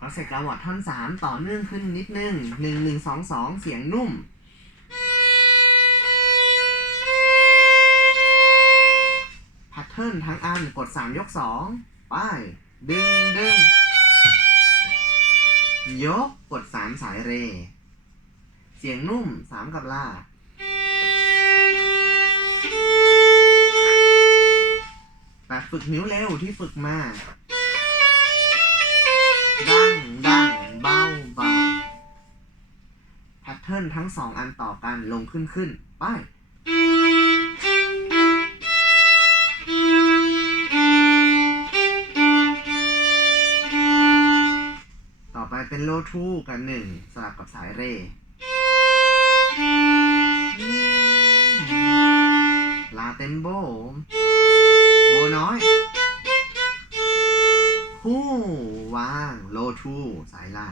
ก็เสร็จกระวอดท่อนสามต่อเนื่องขึ้นนิดนึงหนึ่งหนึ่งสองสองเสียงนุ่ม แพทเทิร์นทั้งอันกดสามยกสองไป ดึงดึงยกกดสามสายเร เสียงนุ่มสามกับลาแบบฝึกนิ้วเร็วที่ฝึกมา พทเทิร์นทั้งสองอันต่อกันลงขึ้นขึ้นไปต่อไปเป็นโลทูกับหนึ่งสลับกับสายเร ลาเต็มโบ โบน้อยฮู้วางโลทูสายลา